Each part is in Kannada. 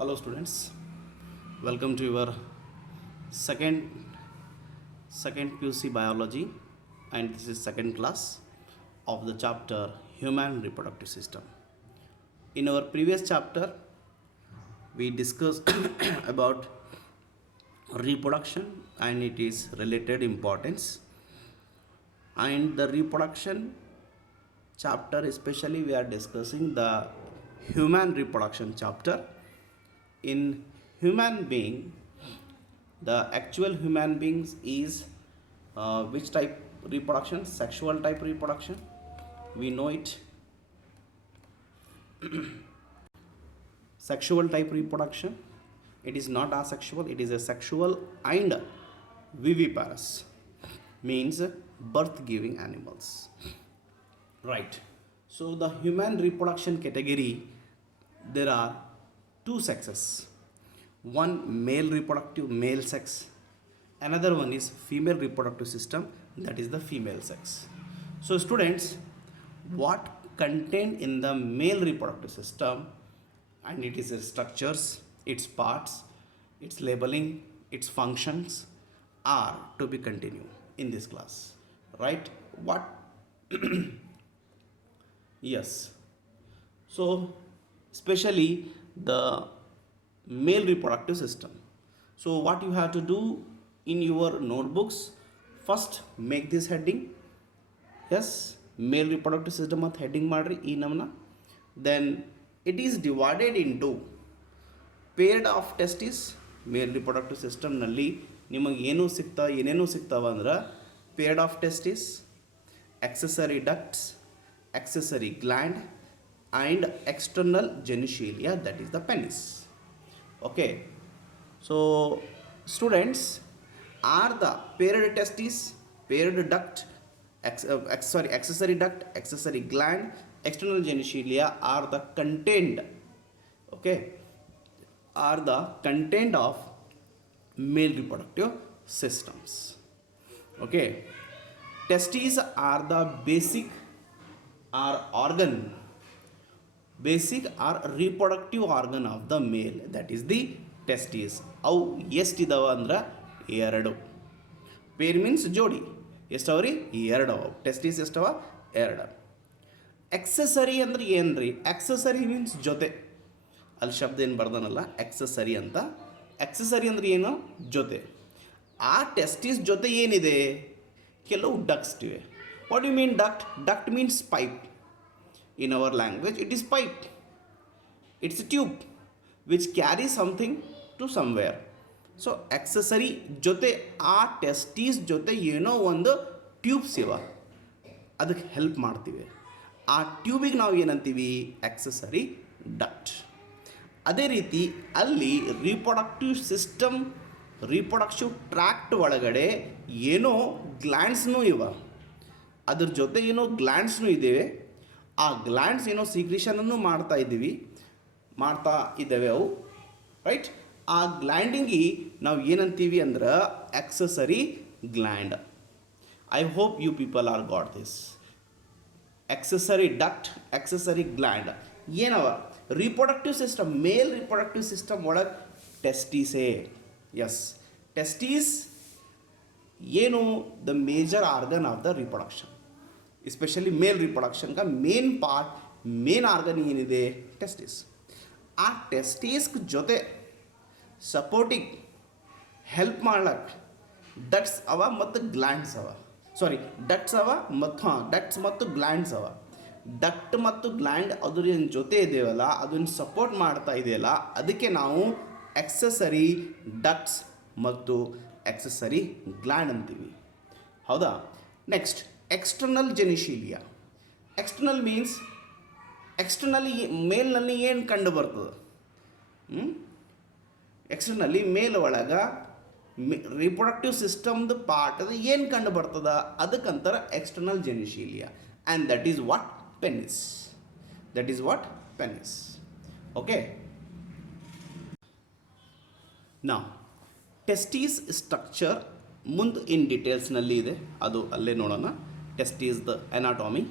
Hello students, welcome to your second PUC biology, and this is second class of the chapter human reproductive system. In our previous chapter we discussed about reproduction and it is related importance, and the reproduction chapter especially we are discussing the human reproduction chapter. In human being, the actual human beings is which type reproduction? Sexual type reproduction, we know it. Sexual type reproduction, it is not asexual, it is a sexual and viviparous, means birth giving animals, right? So the human reproduction category, there are two sexes, one male reproductive male sex, another one is female reproductive system, that is the female sex. So students, what contained in the male reproductive system, and it is its structures, its parts, its labeling, its functions are to be continued in this class, right? What yes, so especially the male reproductive system. So what you have to do in your notebooks, first make this heading, yes, male reproductive system at heading ಮಾಡ್ರಿ ಈ ನಮನ. Then it is divided into paired of testes. Male reproductive ಸಿಸ್ಟಮ್ನಲ್ಲಿ ನಿಮಗೆ ಏನೇನು ಸಿಗ್ತಾವ ಅಂದ್ರೆ paired of testes, accessory ducts, accessory gland and external genitalia, that is the penis. Okay, so students, are the paired testes, paired duct, accessory duct, accessory gland, external genitalia are the content, okay, are the content of male reproductive systems. Okay, testes are the basic or reproductive organ of the male, that is the testes. ಅವು ಎಷ್ಟಿದಾವ ಅಂದ್ರೆ ಎರಡು. ಪೇರ್ ಮೀನ್ಸ್ ಜೋಡಿ, ಎಷ್ಟವ್ರಿ? ಎರಡು. ಟೆಸ್ಟಿಸ್ ಎಷ್ಟವ? ಎರಡು. ಎಕ್ಸೆಸರಿ ಅಂದ್ರೆ ಏನ್ರಿ? ಎಕ್ಸೆಸರಿ ಮೀನ್ಸ್ ಜೊತೆ. ಅಲ್ಲಿ ಶಬ್ದ ಏನು ಬರ್ದನಲ್ಲ, ಎಕ್ಸೆಸರಿ ಅಂತ. ಎಕ್ಸೆಸರಿ ಅಂದ್ರೆ ಏನು? ಜೊತೆ. ಆ ಟೆಸ್ಟಿಸ್ ಜೊತೆ ಏನಿದೆ? ಕೆಲವು ಡಕ್ಟ್ಸ್ ಇವೆ. What you mean duct? Duct means pipe. In our language it is pipe, it's a tube which carries something to somewhere. So accessory ಜೊತೆ ಆ ಟೆಸ್ಟೀಸ್ ಜೊತೆ ಏನೋ ಒಂದು ಟ್ಯೂಬ್ಸ್ ಇವ, ಅದಕ್ಕೆ ಹೆಲ್ಪ್ ಮಾಡ್ತೀವಿ. ಆ ಟ್ಯೂಬಿಗೆ ನಾವು ಏನಂತೀವಿ? Accessory duct. ಅದೇ ರೀತಿ ಅಲ್ಲಿ ರೀಪ್ರೊಡಕ್ಟಿವ್ ಸಿಸ್ಟಮ್, ರೀಪ್ರೊಡಕ್ಟಿವ್ ಟ್ರ್ಯಾಕ್ಟ್ ಒಳಗಡೆ ಏನೋ ಗ್ಲ್ಯಾಂಡ್ಸ್ನೂ ಇವ, ಅದ್ರ ಜೊತೆ ಏನೋ ಗ್ಲ್ಯಾಂಡ್ಸ್ನೂ ಇದ್ದೇವೆ. ಆ ಗ್ಲ್ಯಾಂಡ್ಸ್ ಏನೋ ಸೀಕ್ರಿಷನನ್ನು ಮಾಡ್ತಾ ಇದ್ದೇವೆ ಅವು, ರೈಟ್? ಆ ಗ್ಲ್ಯಾಂಡಿಂಗಿ ನಾವು ಏನಂತೀವಿ ಅಂದ್ರೆ accessory gland. I hope you people are got this. Accessory duct, accessory gland ಏನವ? Reproductive system, male reproductive system ಒಳಗೆ ಟೆಸ್ಟೀಸೇ. ಎಸ್, ಟೆಸ್ಟೀಸ್ ಏನು? The major organ of the reproduction, especially male reproduction का ಮೇನ್ ಪಾರ್ಟ್, ಮೇನ್ ಆರ್ಗನ್ ಏನಿದೆ? ಟೆಸ್ಟಿಸ್. ಆ ಟೆಸ್ಟಿಸ್ಗೆ ಜೊತೆ ಸಪೋರ್ಟಿಂಗ್ ಹೆಲ್ಪ್ ಮಾಡ್ಲಕ್ಕೆ ಡಕ್ಟ್ಸ್ ಅವ ಮತ್ತು ಗ್ಲ್ಯಾಂಡ್ಸ್ ಅವ. ಸಾರಿ, ಡಕ್ಟ್ಸ್ ಅವ ಮತ್ತು ಡಕ್ಟ್ಸ್ ಮತ್ತು ಗ್ಲ್ಯಾಂಡ್ಸ್ ಅವ. ಡಕ್ಟ್ ಮತ್ತು ಗ್ಲ್ಯಾಂಡ್ ಅದ್ರ ಜೊತೆ ಇದೆಯಲ್ಲ, ಅದನ್ನು ಸಪೋರ್ಟ್ ಮಾಡ್ತಾ ಇದೆಯಲ್ಲ, ಅದಕ್ಕೆ ನಾವು ಎಕ್ಸೆಸರಿ ಡಕ್ಟ್ಸ್ ಮತ್ತು ಎಕ್ಸೆಸರಿ ಗ್ಲ್ಯಾಂಡ್ ಅಂತೀವಿ, ಹೌದಾ? Next, external genitalia. External means ಎಕ್ಸ್ಟರ್ನಲ್ಲಿ ಮೇಲ್ನಲ್ಲಿ ಏನು ಕಂಡು ಬರ್ತದೆ? ಎಕ್ಸ್ಟರ್ನಲ್ಲಿ ಮೇಲ್ ಒಳಗೆ ರಿಪ್ರೊಡಕ್ಟಿವ್ ಸಿಸ್ಟಮ್ದು ಪಾರ್ಟ್ ಅದು ಏನು ಕಂಡು ಬರ್ತದ? ಅದಕ್ಕಂತಾರೆ external genitalia. And that is what? Penis. That is what? Penis. Okay, ನಾವು ಟೆಸ್ಟೀಸ್ ಸ್ಟ್ರಕ್ಚರ್ ಮುಂದೆ ಇನ್ ಡೀಟೇಲ್ಸ್ನಲ್ಲಿ ಇದೆ, ಅದು ಅಲ್ಲೇ ನೋಡೋಣ. Testes the anatomy.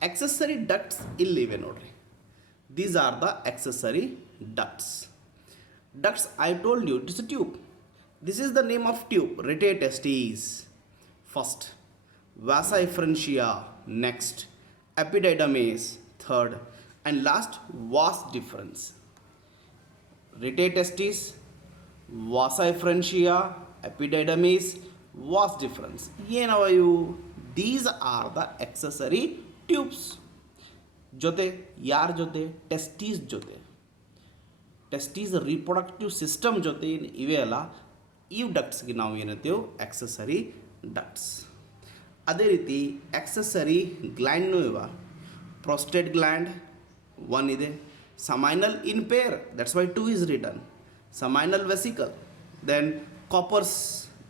accessory ducts illive nodri. These are the accessory ducts. Ducts, I told you, it is a tube. This is the name of tube, rete testes. First, vasa efferentia, next, epididymis, third, and last, vas deferens. Rete testes, vasa efferentia, epididymis, vas deferens. These are the accessory tubes. ಜೊತೆ ಯಾರ ಜೊತೆ? ಟೆಸ್ಟೀಸ್ ಜೊತೆ. ಟೆಸ್ಟೀಸ್ ರಿಪ್ರೊಡಕ್ಟಿವ್ ಸಿಸ್ಟಮ್ ಜೊತೆ ಇವೆ ಅಲ್ಲ, ಈ ಡಕ್ಟ್ಸ್ಗೆ ನಾವು ಏನಂತೀವಿ? Accessory ducts. ಅದೇ ರೀತಿ ಆಕ್ಸೆಸರಿ ಗ್ಲ್ಯಾಂಡ್ನೂ ಇವೆ. ಪ್ರೊಸ್ಟೇಟ್ ಗ್ಲ್ಯಾಂಡ್ ಒನ್ ಇದೆ. Seminal in pair, that's why 2 is written. Seminal vesicle, then Copper's,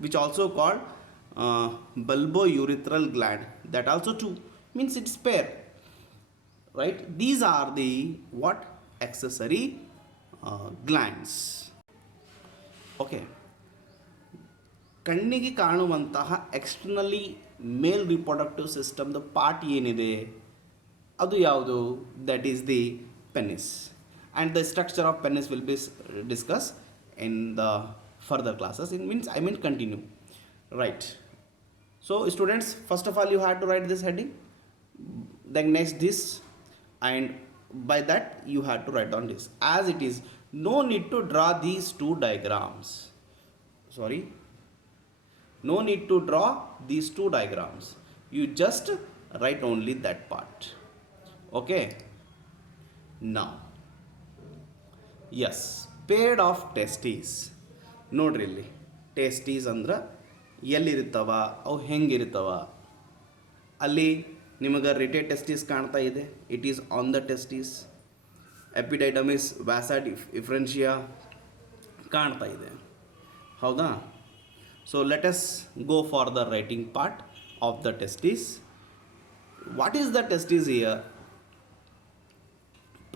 which also called bulbourethral gland, that also 2, means it's pair, right? These are the what? Accessory glands. Okay. ಕಣ್ಣಿಗೆ ಕಾಣುವಂತಹ ಎಕ್ಸ್ಟರ್ನಲಿ ಮೇಲ್ ರಿಪ್ರೊಡಕ್ಟಿವ್ ಸಿಸ್ಟಮ್ದ ಪಾರ್ಟ್ ಏನಿದೆ ಅದು ಯಾವುದು? That is the penis. And the structure of penis will be discussed in the further classes. It means I mean continue, right? So students, first of all you had to write this heading, then next this, and by that you had to write down this. As it is no need to draw these two diagrams, sorry, no need to draw these two diagrams, you just write only that part. Okay, now yes, paired of testes. ನೋಡ್ರಿ ಇಲ್ಲಿ ಟೆಸ್ಟೀಸ್ ಅಂದ್ರೆ ಎಲ್ಲಿರ್ತಾವ, ಅವು ಹೆಂಗಿರ್ತಾವ? ಅಲ್ಲಿ ನಿಮಗೆ ರಿಟೇ ಟೆಸ್ಟೀಸ್ ಕಾಣ್ತಾ ಇದೆ, it is on the testes. Epididymis vasa efferentia ಕಾಣ್ತಾ ಇದೆ, ಹೌದಾ? So let us go for the writing part of the testes. What is the testes here?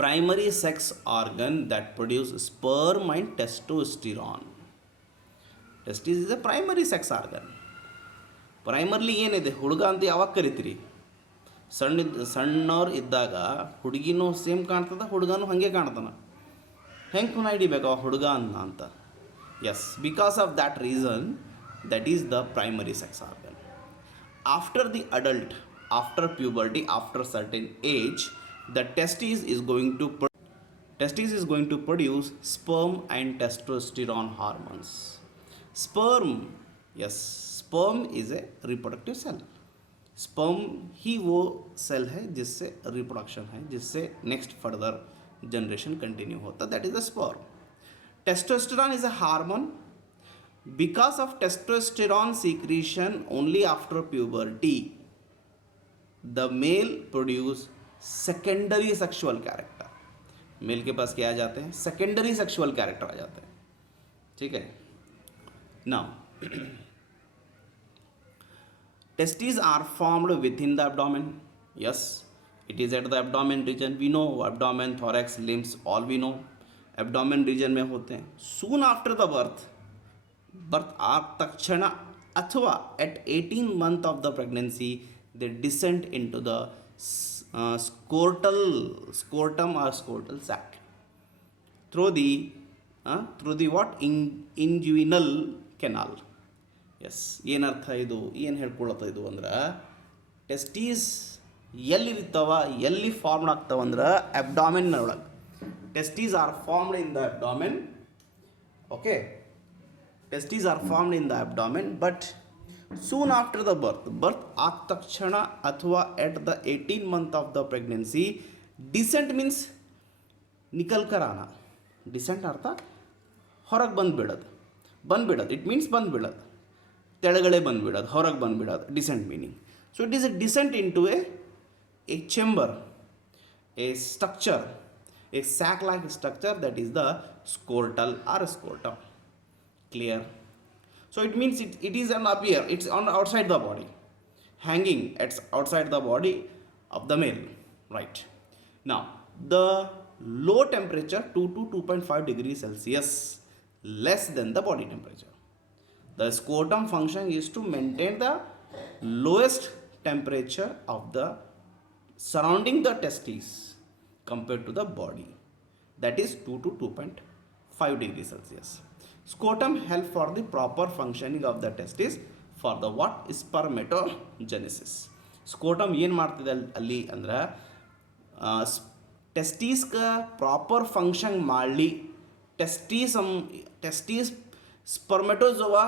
Primary sex organ that produce sperm and testosterone. Testis is a primary sex organ. Primarily ಏನಿದೆ? ಹುಡುಗ ಅಂತ ಯಾವಾಗ ಕರಿತೀರಿ? ಸಣ್ಣವ್ರು ಇದ್ದಾಗ ಹುಡುಗಿನೂ ಸೇಮ್ ಕಾಣ್ತದ, ಹುಡುಗನೂ ಹಾಗೆ ಕಾಣ್ತಾನೆ. ಹೆಂಗೆ ಕುನ ಹಿಡಿಬೇಕು ಆ ಹುಡುಗ ಅಂತ? Yes, because of that reason that is the primary sex organ. After the adult, after puberty, after certain age, the testis is going to produce sperm and testosterone hormones. Sperm, yes, sperm is a reproductive cell. sperm ही वो सेल है जिससे रिप्रोडक्शन है, जिससे नेक्स्ट फर्दर जनरेशन कंटिन्यू होता, that is the sperm. Testosterone is a hormone. Because of testosterone secretion only after puberty, the male produce secondary sexual character. Male के पास क्या आ जाते हैं? सेकेंडरी सेक्सुअल कैरेक्टर आ जाते हैं. ठीक है. Now testis are formed within the abdomen. Yes, it is at the abdomen region. We know abdomen, thorax, limbs, all we know abdomen region में होते हैं. सून आफ्टर द बर्थ आप तक्षण अथवा eight 18 month of the pregnancy they descend into the scrotum or scrotal sac through the what? Inguinal canal. Yes, ಏನರ್ಥ ಇದು? ಏನು ಹೇಳ್ಕೊಳತ್ತ ಇದು ಅಂದ್ರೆ, ಟೆಸ್ಟೀಸ್ ಎಲ್ಲಿರ್ತಾವ, ಎಲ್ಲಿ ಫಾರ್ಮ್ಡ್ ಆಗ್ತಾವ ಅಂದ್ರೆ ಅಬ್ಡಾಮೆನ್ ಒಳಗೆ. Testes R formed in the abdomen. Okay, testes R formed in the abdomen, but soon after the birth ಆದ ತಕ್ಷಣ ಅಥವಾ at the 18 month of the pregnancy, descent means ನಿಕಲ್ ಕರ್ ಆನ. ಡಿಸೆಂಟ್ ಅರ್ಥ ಹೊರಗೆ ಬಂದುಬಿಡೋದು. ಇಟ್ ಮೀನ್ಸ್ ಬಂದುಬಿಡೋದು, ತೆಳಗಡೆ ಬಂದುಬಿಡೋದು, ಹೊರಗೆ ಬಂದುಬಿಡೋದು, descent meaning. So it is a descent into a chamber, a structure, a sac like structure, that is the scrotal or scrotum. Clear? So it means it is an up here, it's on outside the body, hanging at outside the body of the male, right? Now the low temperature 2 to 2.5 degrees Celsius less than the body temperature. The scrotum function is to maintain the lowest temperature of the surrounding the testes compared to the body, that is 2 to 2.5 5 degrees Celsius. Scrotum help for the proper functioning of the testis for the what? Spermatogenesis. ಸ್ಕೋಟಮ್ ಏನು ಮಾಡ್ತಿದೆ ಅಲ್ಲಿ ಅಂದ್ರೆ ಟೆಸ್ಟೀಸ್ಗೆ ಪ್ರಾಪರ್ ಫಂಕ್ಷನ್ ಮಾಡಲಿ, ಟೆಸ್ಟೀಸ್ ಸ್ಪರ್ಮೆಟೋಜೋವಾ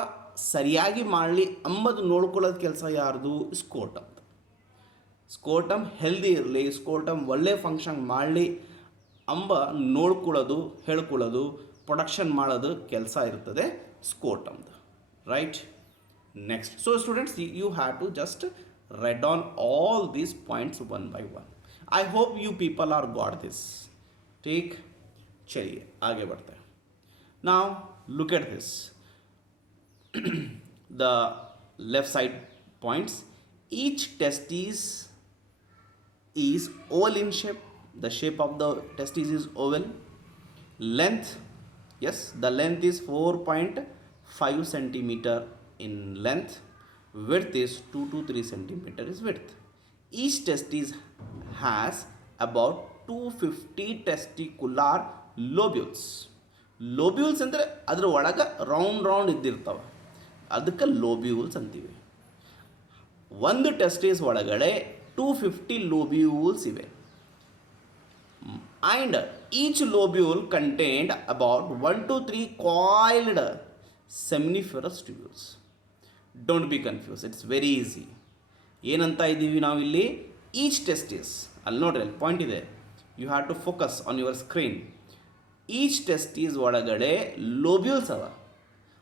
ಸರಿಯಾಗಿ ಮಾಡಲಿ ಅಂಬದು ನೋಡ್ಕೊಳ್ಳೋದು ಕೆಲಸ ಯಾರ್ದು? ಸ್ಕೋಟಮ್. ಸ್ಕೋಟಮ್ ಹೆಲ್ದಿ ಇರಲಿ, ಸ್ಕೋಟಮ್ ಒಳ್ಳೆ ಫಂಕ್ಷನ್ ಮಾಡಲಿ ಅಂಬ ನೋಡ್ಕೊಳ್ಳೋದು, ಹೇಳ್ಕೊಳ್ಳೋದು, ಪ್ರೊಡಕ್ಷನ್ ಮಾಡೋದು ಕೆಲಸ ಇರ್ತದೆ ಸ್ಕೋಟಮ್ದು. Right? Next, so students, you have to just write down all these points one by one. I hope you people are got this. ठीक, चलिए आगे बढ़ते हैं. Now look at this. The left side points. Each testis is oval in shape. The shape of the testis is oval. Length, yes, the length is 4.5 centimeter in length. Width is 2 to 3 centimeter is width. Each testis has about 250 testicular lobules. Lobules ಅಂದರೆ ಅದರ ಒಳಗೆ ರೌಂಡ್ ಇದ್ದಿರ್ತಾವೆ, ಅದಕ್ಕೆ ಲೋಬ್ಯೂಲ್ಸ್ ಅಂತೀವಿ. ಒಂದು ಟೆಸ್ಟಿಸ್ ಒಳಗಡೆ 250 ಲೋಬ್ಯೂಲ್ಸ್ ಇವೆ. And each lobule contained about 1 to 3 coiled seminiferous tubules. Don't be confuse, it's very easy. ಏನಂತ ಇದ್ದೀವಿ ನಾವಿಲ್ಲಿ? ಈಚ್ ಟೆಸ್ಟಿಸ್, ಅಲ್ಲಿ ನೋಡ್ರಿ, ಅಲ್ಲಿ ಪಾಯಿಂಟ್ ಇದೆ, you have to focus on your screen. Each testis ಒಳಗಡೆ ಲೋಬ್ಯೂಲ್ಸ್ ಅವ,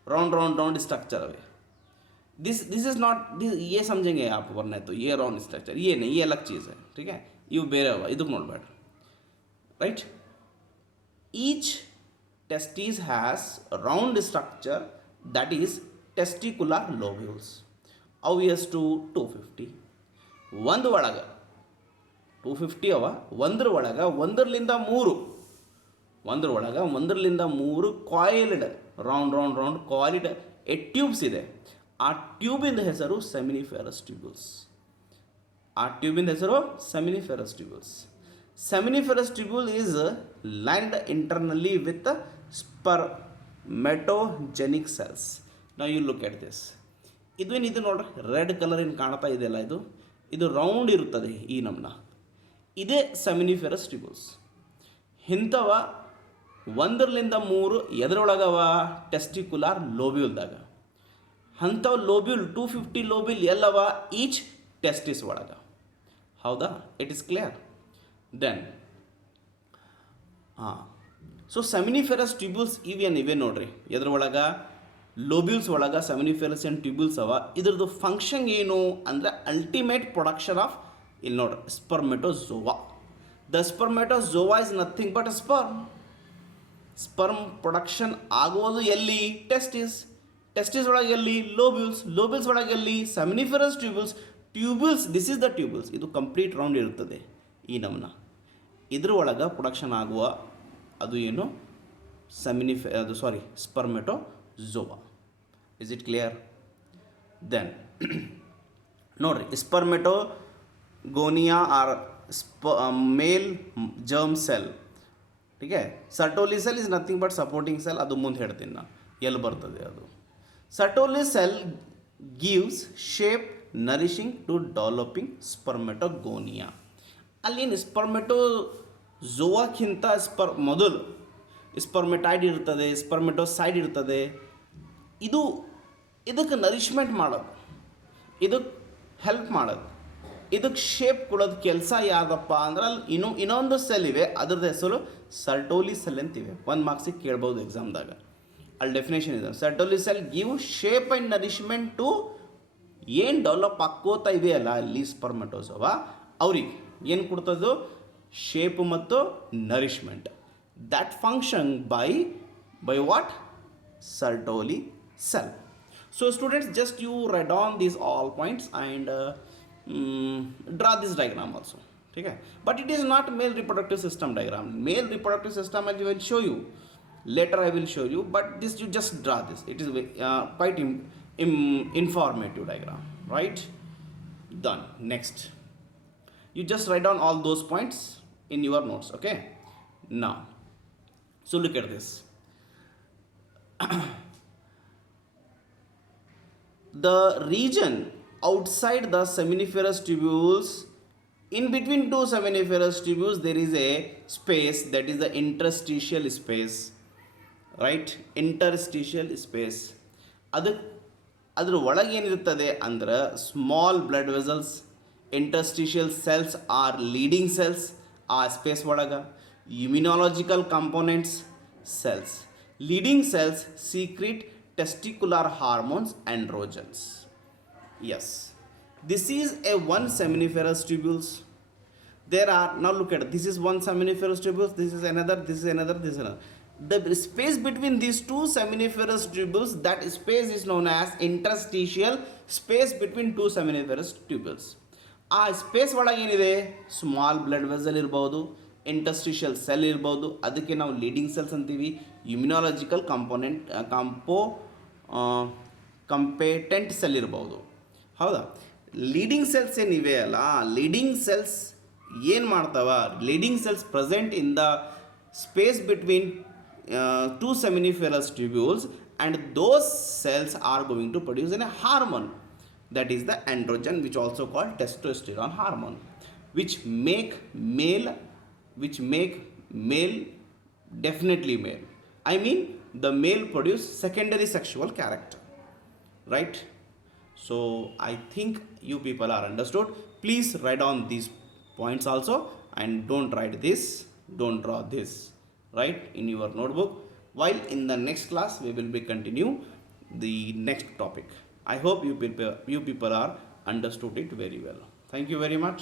राउंड स्ट्रक्चर अवे. दिस इज नॉट, ये समझेंगे आप, वरना तो ये राउंड स्ट्रक्चर ये नहीं, ये अलग चीज़ है. ठीक है, इव ಬೇರೆ ಅವ, ಇದಕ್ಕೆ ನೋಡಬೇಡ. Right? Each testis has round structure, that is testicular lobules. ಅವು ಎಷ್ಟು? 250. ಒಂದು ಒಳಗೆ 250 ಅವ, ಒಂದ್ರ ಒಳಗೆ ಒಂದರಲಿಂದ ಮೂರು ಕಾಯಿಲ್ಡ್ ರೌಂಡ್ ಕಾಯಿಲ್ಡ್ ಟ್ಯೂಬ್ಸ್ ಇದೆ. ಆ ಟ್ಯೂಬಿಂದ ಹೆಸರು ಸೆಮಿನಿಫೆರಸ್ tubules. Seminiferous tubule is lined internally with spermatogenic cells. Now you look at this. ಇದು ನೋಡ್ರಿ, ರೆಡ್ ಕಲರ್ ಏನು ಕಾಣ್ತಾ ಇದೆಯಲ್ಲ, ಇದು ರೌಂಡ್ ಇರುತ್ತದೆ. ಈ ನಮ್ನ ಇದೇ ಸೆಮಿನಿಫೆರಸ್ ಟ್ಯೂಬ್ಯೂಲ್ಸ್. ಇಂಥವ ಒಂದರಲಿಂದ ಮೂರು ಎದರೊಳಗವ? ಟೆಸ್ಟಿಕ್ಯುಲರ್ ಲೋಬ್ಯೂಲ್ದಾಗ. ಅಂಥವು ಲೋಬ್ಯೂಲ್ 250 ಲೋಬ್ಯೂಲ್ ಎಲ್ಲವ? ಈಚ್ ಟೆಸ್ಟಿಸ್ ಒಳಗೆ. ಹೌದಾ? It is clear? Then so seminiferous tubules ಇವೆ ನೋಡ್ರಿ. ಎದ್ರೊಳಗೆ? ಲೋಬ್ಯೂಲ್ಸ್ ಒಳಗೆ ಸೆಮಿನಿಫೆರಸ್ ಆ್ಯಂಡ್ ಟ್ಯೂಬ್ಯೂಲ್ಸ್ ಅವ. ಇದ್ರದ್ದು ಫಂಕ್ಷನ್ ಏನು ಅಂದರೆ ಅಲ್ಟಿಮೇಟ್ ಪ್ರೊಡಕ್ಷನ್ ಆಫ್, ಇಲ್ಲಿ ನೋಡ್ರಿ, spermatozoa. The spermatozoa is nothing but sperm production ಆಗೋದು ಎಲ್ಲಿ? ಟೆಸ್ಟಿಸ್ ಒಳಗೆ ಎಲ್ಲಿ? ಲೋಬ್ಯೂಲ್ಸ್ ಒಳಗೆ ಎಲ್ಲಿ? Seminiferous tubules. This is the tubules. ಇದು ಕಂಪ್ಲೀಟ್ ರೌಂಡ್ ಇರುತ್ತದೆ ಈ ನಮ್ನ. ಇದ್ರ ಒಳಗೆ ಪ್ರೊಡಕ್ಷನ್ ಆಗುವ ಅದು ಏನು? Spermatozoa. Is it clear? Then ನೋಡ್ರಿ, spermatogonia or male germ cell. ठीक है, Sertoli cell is nothing but supporting cell. ಅದು ಮುಂದೆ ಹೇಳ್ತೀನಿ ನಾನು ಎಲ್ಲಿ ಬರ್ತದೆ ಅದು. Sertoli cell gives shape nourishing to developing spermatogonia. ಅಲ್ಲೇನು ಸ್ಪರ್ಮೆಟೋಜೋವಾಕ್ಕಿಂತ ಮೊದಲು ಸ್ಪರ್ಮೆಟೈಡ್ ಇರ್ತದೆ, ಸ್ಪರ್ಮೆಟೋಸೈಡ್ ಇರ್ತದೆ. ಇದಕ್ಕೆ ನರಿಶ್ಮೆಂಟ್ ಮಾಡೋದು, ಇದಕ್ಕೆ ಹೆಲ್ಪ್ ಮಾಡೋದು, ಇದಕ್ಕೆ ಶೇಪ್ ಕೊಡೋದು ಕೆಲಸ ಯಾವುದಪ್ಪ ಅಂದ್ರೆ, ಅಲ್ಲಿ ಇನ್ನೊಂದು ಸೆಲ್ ಇವೆ, ಅದ್ರದ್ದು ಹೆಸರು ಸರ್ಟೋಲಿ ಸೆಲ್ ಅಂತಿವೆ. 1 ಮಾರ್ಕ್ಸಿಗೆ ಕೇಳ್ಬೋದು ಎಕ್ಸಾಮ್ದಾಗ. ಅಲ್ಲಿ ಡೆಫಿನೇಷನ್ ಇದೆ, Sertoli cell give shape and nourishment to ಏನು ಡೆವಲಪ್ ಆಕ್ಕೋತಾ ಇದೆಯಲ್ಲ ಅಲ್ಲಿ ಸ್ಪರ್ಮೆಟೋಜೋವಾ, ಅವ್ರಿಗೆ ಏನು ಕೊಡ್ತದ್ದು? ಶೇಪ್ ಮತ್ತು nourishment. That function by what? Sertoli cell. So students, just you write on these all points and draw this diagram also. ठीक है, but it is not male reproductive system diagram. Male reproductive system I will show you later, I will show you, but this you just draw this. It is quite informative diagram, right? Done. Next, you just write down all those points in your notes. Okay, now so look at this. The region outside the seminiferous tubules, in between two seminiferous tubules, there is a space, that is the interstitial space, right? Interstitial space. ಅದು ಅದ್ರ ಒಳಗೆ ಏನಿರ್ತದೆ ಅಂದ್ರೆ small blood vessels, interstitial cells R leading cells ಆ ಸ್ಪೇಸ್ ಒಳಗೆ, immunological components cells. Leading cells secret testicular hormones androgens. Yes, this is a one seminiferous tubules. There are, now look at it, this is one seminiferous tubules, this is another, this is another, this is another. The space between these two seminiferous tubules, that space is known as interstitial space between two seminiferous tubules. ಆ ಸ್ಪೇಸ್ ಒಳಗೆ ಏನಿದೆ, ಸ್ಮಾಲ್ ಬ್ಲಡ್ ವೆಸಲ್ ಇರ್ಬೋದು, ಇಂಟರ್ಸ್ಟಿಷಿಯಲ್ ಸೆಲ್ ಇರ್ಬೋದು, ಅದಕ್ಕೆ ನಾವು ಲೀಡಿಂಗ್ ಸೆಲ್ಸ್ ಅಂತೀವಿ. ಇಮ್ಯುನಾಲಜಿಕಲ್ ಕಾಂಪೋನೆಂಟ್ ಕಂಪೇಟೆಂಟ್ ಸೆಲ್ ಇರ್ಬೋದು, ಹೌದಾ. ಲೀಡಿಂಗ್ ಸೆಲ್ಸ್ ಏನಿವೆ ಅಲ್ಲ, ಲೀಡಿಂಗ್ ಸೆಲ್ಸ್ ಏನು ಮಾಡ್ತಾವ, Leydig cells present in the space between two seminiferous tubules, and those cells are going to produce an hormone, that is the androgen, which also called testosterone hormone, which make male definitely male. I mean, the male produce secondary sexual character, right? So I think you people are understood. Please write down these points also, and don't write this, don't draw this, right, in your notebook. While in the next class we will be continue the next topic. I hope you people are understood it very well. Thank you very much.